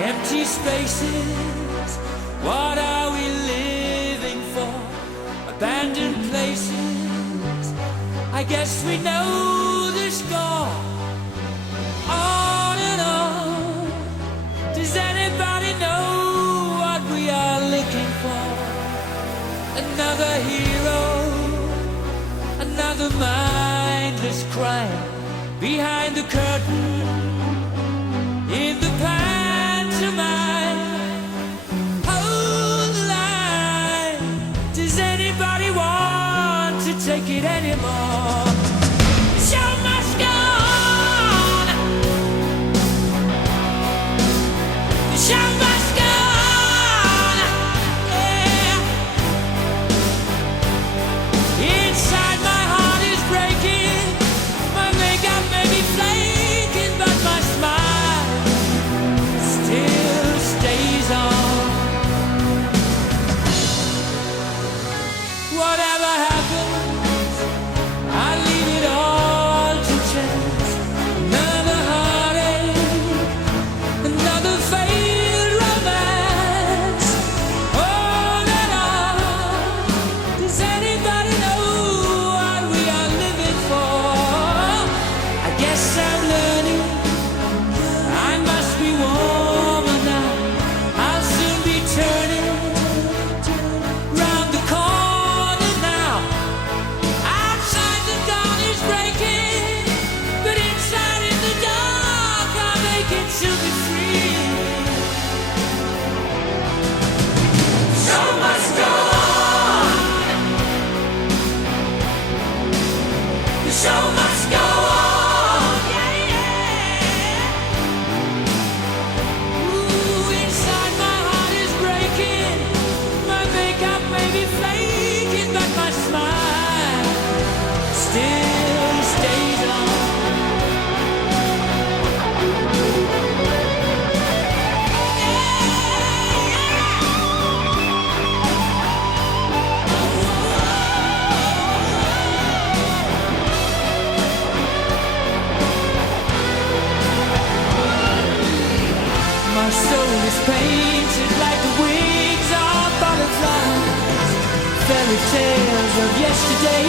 Empty spaces, what are we living for? Abandoned places, I guess we know the score. On and on, does anybody know what we are looking for? Another hero, another mindless crime behind the curtain in the pantomime. Hold the line, does anybody want to take it anymore? The show must go on. The show must go on. Yeah. Inside my heart is breaking, my makeup may be flaking, but my smile still stays on. Whatever happens, I leave it all to chance. Another heartache, another failed romance. On and on, does anybody know what we are living for? I guess I'm learning, I must be warmer now. I'll soon be turning round the corner now. Outside the dawn is breaking, but inside in the dark I'll make it to be free. Show must go on. The show must go on. Yeah, yeah. Ooh, inside my heart is breaking, my makeup may be flaking, but my smile still stays on. My soul is painted like the wings of butterflies, fairy tales of yesterday.